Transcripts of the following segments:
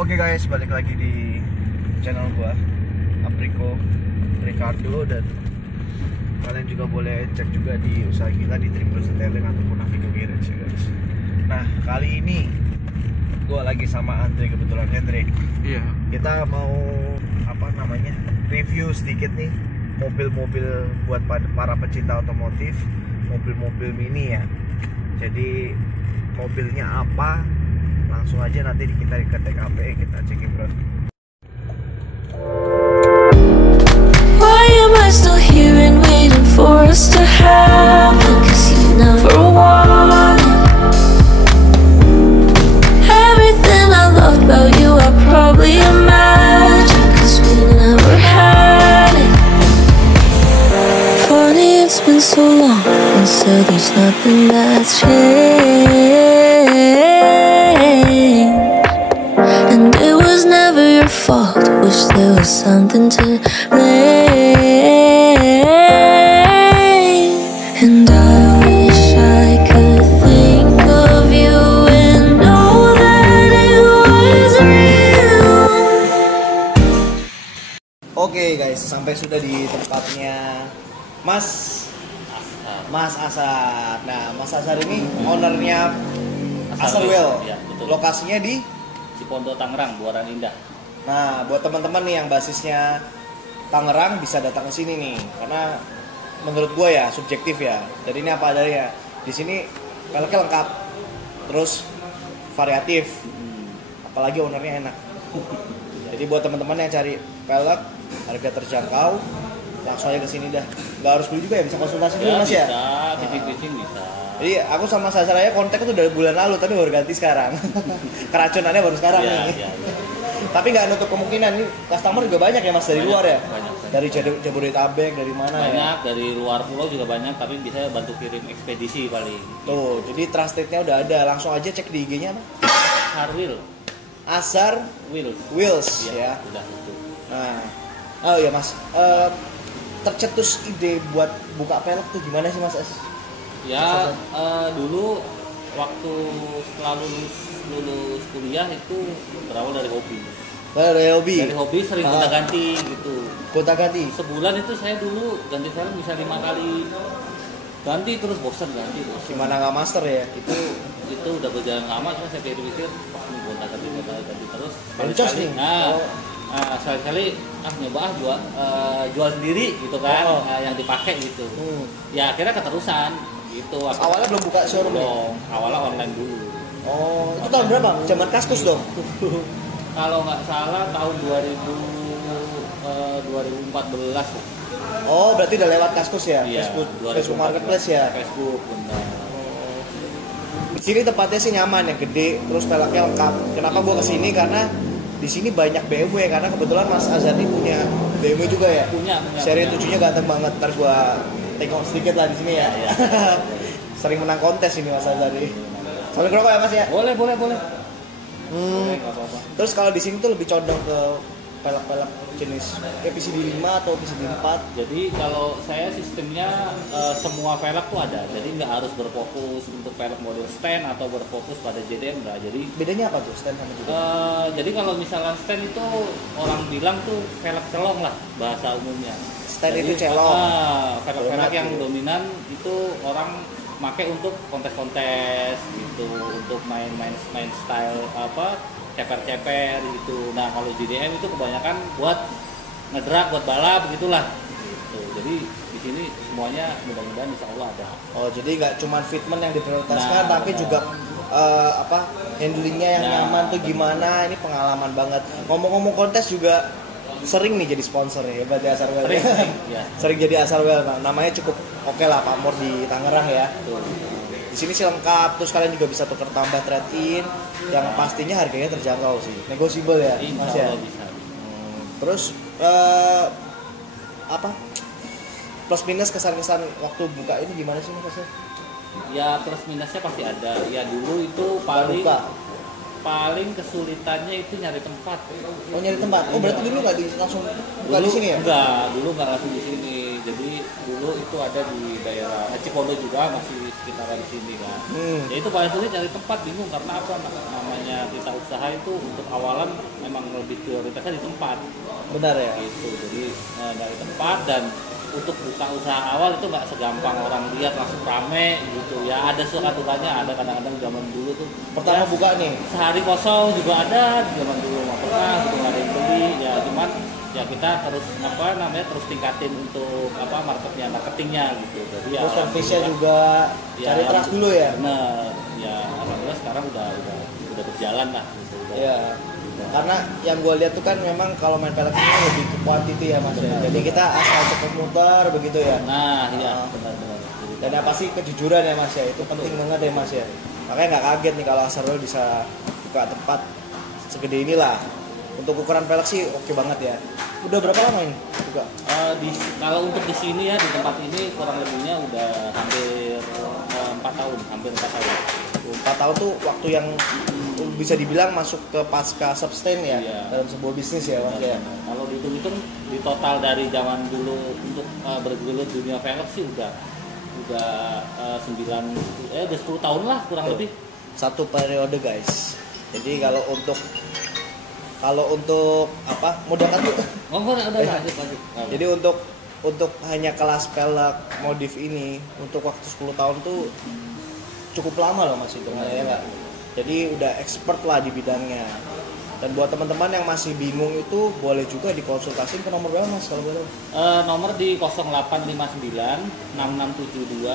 Oke guys, balik lagi di channel gua Apriko Ricardo, dan kalian juga boleh cek juga di usaha kita di Triple Detailing ataupun Navigo Garage ya guys. Nah, kali ini gua lagi sama Andre, kebetulan Hendrik. Iya. Kita mau review sedikit nih mobil-mobil buat para pecinta otomotif, mobil-mobil mini ya. Jadi mobilnya apa? Langsung aja nanti kita ke TKP kita cekin bro. Why am I still here and waiting for us to happen? 'Cause you never want everything I loved about you. I probably imagined, 'cause we never had it. Funny, it's been so long, and still there's nothing that's changed. And it was never your fault. Wish there was something to blame. And I wish I could think of you and know that it was real. Oke guys, sampai sudah di tempatnya Mas Asar. Nah, Mas Asar ini ownernya Asar Wheel. Ya, betul. Lokasinya di Cipondo, Tangerang, Buaran Indah. Nah, buat teman-teman nih yang basisnya Tangerang bisa datang ke sini nih, karena menurut gue ya subjektif ya. Jadi ini apa adanya. Di sini peleknya lengkap, terus variatif, apalagi ownernya enak. Jadi buat teman-teman yang cari pelek harga terjangkau, langsung aja ke sini dah. Nggak harus beli juga ya, bisa konsultasi dulu Mas ya. Bisa, fitting bisa. Jadi aku sama Sasar aja kontak itu dari bulan lalu, tapi baru ganti sekarang. Keracunannya baru sekarang nih. Ya. Tapi nggak nutup kemungkinan, ini customer juga banyak ya Mas dari luar ya? Banyak. Dari Jabodetabek, dari mana ya? Banyak, dari luar pulau juga banyak, tapi bisa bantu kirim ekspedisi paling. Tuh, jadi trusted-nya udah ada. Langsung aja cek di IG-nya apa? Harwil, Asar Wheels ya. Udah itu. Nah, oh iya Mas, tercetus ide buat buka pelek tuh gimana sih Mas? Ya, dulu waktu setelah lulus kuliah itu berawal dari hobi. Dari hobi? Dari hobi sering gonta-ganti gitu. Gonta-ganti? Sebulan itu saya dulu ganti film bisa 5 kali. Ganti terus bosan. Gimana nggak master ya? Itu udah berjalan lama, cuma saya pikir wah ini gonta-ganti terus. Bencos nih. Nah, sekali-kali nyoba jual sendiri gitu kan, yang dipakai gitu. Ya akhirnya keterusan gitu. Awalnya belum buka showroom dong. Awalnya online dulu. Oh, itu tahun berapa? Zaman Kaskus dong? Kalau nggak salah tahun 2014. Oh, berarti udah lewat Kaskus ya? Iya, Facebook Marketplace ya? Facebook, benar. Di sini tempatnya sih nyaman, yang gede, terus peleknya lengkap. Kenapa gua kesini? Karena di sini banyak BMW, karena kebetulan Mas Azhar ini punya BMW juga ya? Punya. Seri 7-nya ganteng banget. Ntar gua tengok sedikit lah di sini ya. Iya. Sering menang kontes ini Mas Azhar ini. Sambil ngerokok ya Mas ya? Boleh. Boleh, Nggak apa-apa. Terus kalau di sini tuh lebih condong ke pelek-pelek jenis PCD 5 atau PCD 4. Jadi kalau saya sistemnya semua velg tuh ada. Jadi nggak harus berfokus untuk velg model stand atau berfokus pada JDM enggak. Jadi bedanya apa tuh stand sama JDM? Jadi kalau misalnya stand itu orang bilang tuh velg celong lah bahasa umumnya. Stand Jadi, itu celong. Velg yang dominan itu orang pakai untuk kontes-kontes gitu, untuk main style ceper-ceper gitu. Nah kalau JDM itu kebanyakan buat ngedrak, buat balap begitulah. Tuh, jadi di sini semuanya mudah-mudahan insya Allah ada. Oh jadi nggak cuma fitment yang diprioritaskan, tapi juga handlingnya yang nyaman tuh gimana? Ini pengalaman banget. Ngomong-ngomong kontes juga sering nih jadi sponsor ya, berarti Asar Wheel. Sering jadi Asar Wheel. Namanya cukup oke lah, pamor di Tangerang ya. Tuh. Di sini sih lengkap, terus kalian juga bisa tukar tambah trade-in, yang pastinya harganya terjangkau sih, negotiable ya, Mas ya. Bisa. Terus plus minus kesan-kesan waktu buka ini gimana sih Mas? Ya plus minusnya pasti ada. Ya dulu itu paling paling kesulitannya itu nyari tempat. Oh nyari tempat. Oh berarti dulu nggak langsung buka di sini ya? Enggak, dulu nggak langsung di sini. Jadi dulu itu ada di daerah Cipondo juga, masih sekitaran sini kan. Ya itu paling sulit nyari tempat, bingung karena apa? Namanya kita usaha itu untuk awalan memang lebih prioritasnya di tempat. Benar ya. Gitu. Jadi dari tempat, dan untuk buka usaha awal itu nggak segampang orang lihat langsung rame gitu ya. Ada suka dukanya, ada kadang-kadang zaman dulu tuh Pertama ya, buka nih. sehari kosong juga ada di zaman dulu, nggak pernah gitu, nggak ada yang beli ya. Cuman ya kita terus terus tingkatin untuk marketingnya gitu. Jadi ya Terus servisnya juga ya, cari trust dulu ya. Bener ya, alhamdulillah sekarang udah berjalan lah gitu. Iya. Karena yang gue lihat tuh kan memang kalau main pelek ini lebih ke quantity ya mas ya. Jadi kita asal cepet muter begitu ya. Nah iya benar-benar. Dan yang pasti kejujuran ya mas ya, itu penting banget ya mas ya. Makanya nggak kaget nih kalau Asarul bisa buka tempat segede inilah. Untuk ukuran pelek sih oke banget ya. Udah berapa lama ini buka? Kalau untuk di sini ya, di tempat ini kurang lebihnya udah hampir 4 tahun, hampir 4 tahun. 4 tahun tuh waktu yang bisa dibilang masuk ke pasca sustain ya, Iya. dalam sebuah bisnis ya mas ya. Kalau dihitung-hitung di total dari zaman dulu untuk bergelut dunia velg sih udah 10 tahun lah kurang Tuh, lebih. satu periode guys. Jadi kalau untuk apa modalkan tuh. Oh, udah lanjut. Jadi untuk hanya kelas pelek modif ini untuk waktu 10 tahun tuh cukup lama loh mas hitungannya ya nggak? Jadi udah expert lah di bidangnya. Dan buat teman-teman yang masih bingung itu boleh juga dikonsultasiin ke nomor berapa mas kalau boleh? Nomor di 0859 6672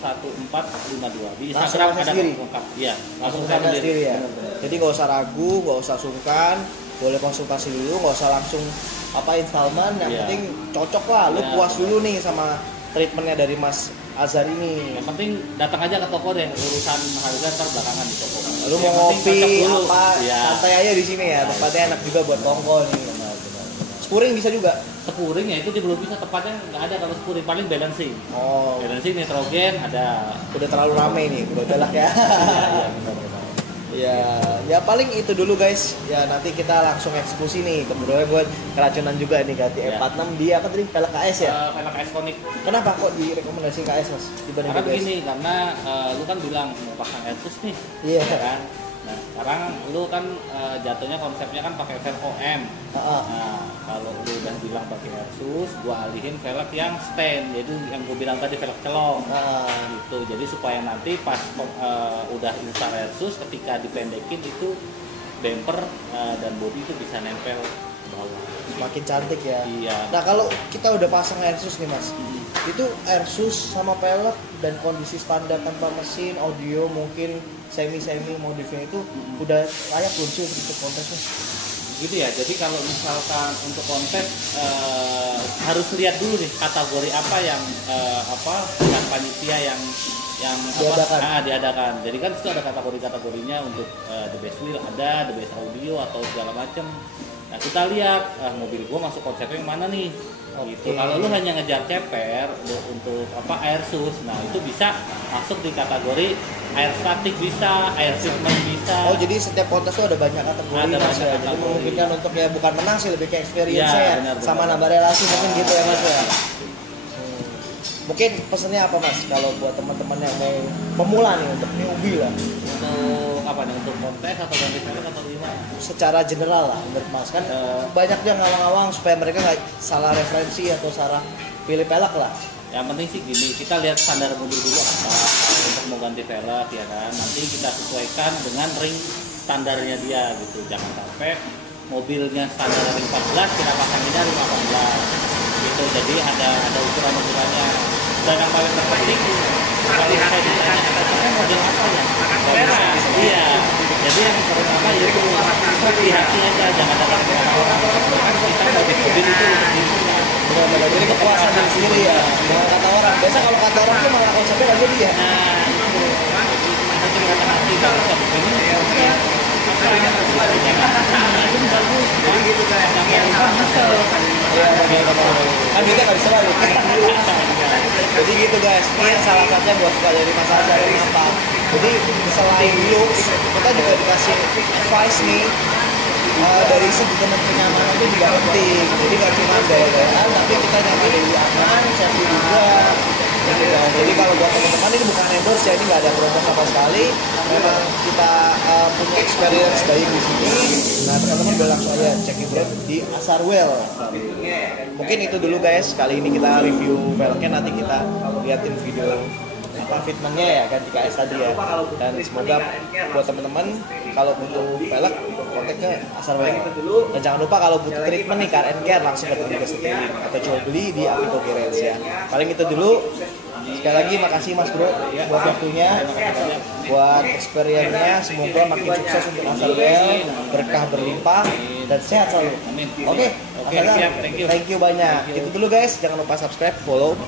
1452. Di Instagram ada lengkap. Iya, Langsung tanya sendiri ya. Jadi nggak usah ragu, nggak usah sungkan, boleh konsultasi dulu, nggak usah langsung instalman. Yang Iya. penting cocok lah, lu Iya, puas dulu nih sama treatmentnya dari Mas Azhar ini. Yang penting datang aja ke toko deh, urusan harga ntar belakangan di toko. Lu mau Yang penting ngopi cocok dulu. apa, Iya. santai aja di sini ya. Tempatnya enak juga buat kongko nih. Spuring bisa juga. Spuring ya itu dia belum bisa, tepatnya nggak ada kalau spuring, paling balancing. Oh, Balancing nitrogen ada. udah terlalu rame nih, udah galak ya. Iya, benar. Ya paling itu dulu guys. Ya nanti kita langsung eksekusi nih. Kebetulan gue keracunan juga nih ganti Ya. E46 dia apa tadi pelek KS ya. Velg KS Konik. Kenapa kok direkomendasi KS mas dibanding Karena BBS? begini, karena lu kan bilang mau pasang Asus nih, Iya. ya kan? Nah sekarang lu kan jatuhnya konsepnya kan pakai velg OM. Ah. Nah kalau lu udah bilang pakai Asus, gua alihin velg yang stand, jadi yang gua bilang tadi velg celong. Gitu. Jadi supaya nanti pas udah install Asus, ketika dipendekin itu bumper dan bodi itu bisa nempel ke bawah. Makin cantik ya. Iya. Nah kalau kita udah pasang Airsus nih mas, itu Airsus sama pelek dan kondisi standar tanpa mesin, audio mungkin semi modifnya itu udah layak belum sih untuk ikut kontes mas? Gitu ya, jadi kalau misalkan untuk kontes harus lihat dulu nih kategori apa yang dengan panitia yang diadakan. Jadi kan itu ada kategorinya untuk the best wheel ada, the best audio atau segala macam. Nah kita lihat mobil gua masuk konsepnya yang mana nih. Gitu. Kalau lu hanya ngejar ceper untuk air sus, nah itu bisa masuk di kategori air statik, bisa air treatment bisa. Oh jadi setiap kontes tuh ada banyak kategori Ada mas banyak ya. Jadi kategori. memungkinkan untuk ya bukan menang sih, lebih ke experience Iya, ya, benar, sama benar. nambah relasi mungkin gitu ya mas ya. Mungkin pesannya apa mas kalau buat teman-teman yang mau pemula nih untuk newbie lah, Untuk apa nih? Untuk kontes atau ganti velg atau gimana? secara general lah menurut mas kan banyak yang ngawang-ngawang supaya mereka nggak salah referensi atau salah pilih pelek lah. Yang penting sih gini, kita lihat standar mobil dulu apa untuk mau ganti velg ya kan. Nanti kita sesuaikan dengan ring standarnya dia gitu. Jangan sampai mobilnya standar ring 14 kita pasanginnya ring 18 gitu. Jadi ada ukurannya. Dan yang paling terpenting kalau saya ditanya model apa ya? Iya. Jadi yang pertama itu hati-hati aja, jangan ada orang-orang kan kita modif mobil itu untuk dirinya. Benar-benar jadi kepuasan diri sendiri ya. Jangan kata orang. Biasa kalau kata orang tuh malah konsepnya nggak jadi ya. Nah, itu ada cerita hati kalau begini ya udah apa yang itu bagus. Jadi gitu kayak kan kita nggak bisa balik. Jadi gitu guys, ini salah satunya buat suka dari Mas Azhar ini apa? Jadi selain looks, kita juga dikasih advice nih dari segi kenyamanan itu juga penting. Jadi nggak cuma gaya-gayaan, tapi kita nyaman dari aman, safety juga. Jadi kalau buat teman-teman ini bukan endorse ya, ini nggak ada promo sama sekali. Memang kita punya experience baik di sini. Nah teman-teman boleh langsung aja check it out di Asarwell. Mungkin itu dulu guys. Kali ini kita review velgnya, nanti kita liatin video apa fitmentnya ya ganti KS tadi ya. Dan semoga buat teman-teman kalau butuh velg kontak ke Asarwell. Dan jangan lupa kalau butuh treatment nih car and care langsung ke Digas Detailing atau coba beli di Apico Garage ya. Paling itu dulu. Sekali lagi makasih Mas Bro buat waktunya, buat experience-nya. Semoga makin sukses untuk Asarwell, berkah berlimpah dan sehat selalu. Amin. Oke, siap, thank you. thank you banyak. Itu dulu guys, jangan lupa subscribe, follow.